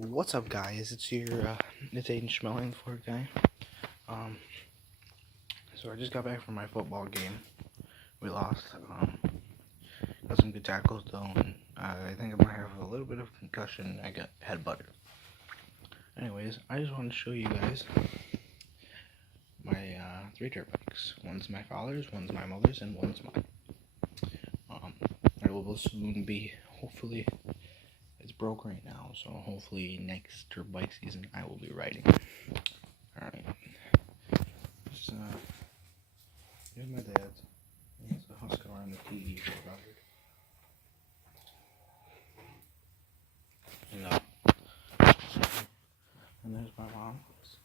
What's up, guys? It's Aiden Schmelling, the Ford guy. So I just got back from my football game. We lost. Got some good tackles though, and I think I might have a little bit of concussion. I got headbutted. Anyways, I just wanted to show you guys my three dirt bikes. One's my father's, one's my mother's, and one's mine. I will soon be, hopefully. It's broke right now, so hopefully next dirt bike season I will be riding. Alright. Here's my dad's. He's a Husqvarna and the TE 400. And there's my mom's.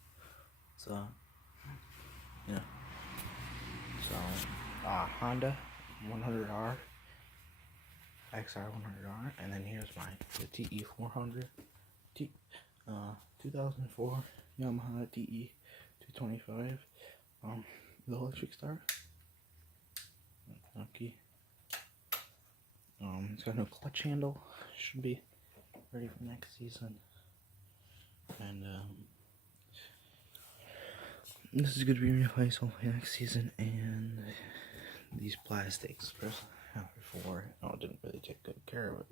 Honda 100R, XR 100R, and then here's the TE 400, 2004 Yamaha TE 225, the electric start. Lucky. It's got no clutch handle. Should be ready for next season. And this is going to be replaced hopefully next season. And these plastics, before, I didn't really take good care of it.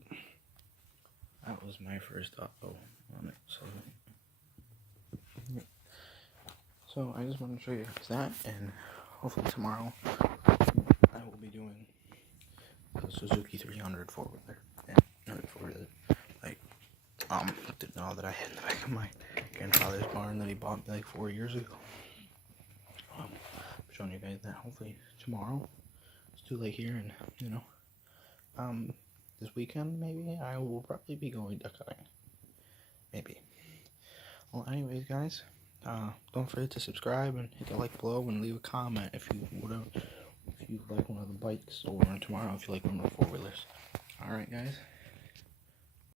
That was my first thought on it. So I just want to show you guys that, and hopefully tomorrow I will be doing the Suzuki 300 4-wheeler. Didn't know that I had in the back of my grandfather's barn that he bought me like 4 years ago. I'm showing you guys that hopefully tomorrow. It's too late here, and this weekend maybe I will probably be going duck hunting. Maybe. Well, anyways, guys, don't forget to subscribe and hit the like below and leave a comment if you like one of the bikes, or tomorrow if you like one of the 4-wheelers. All right, guys.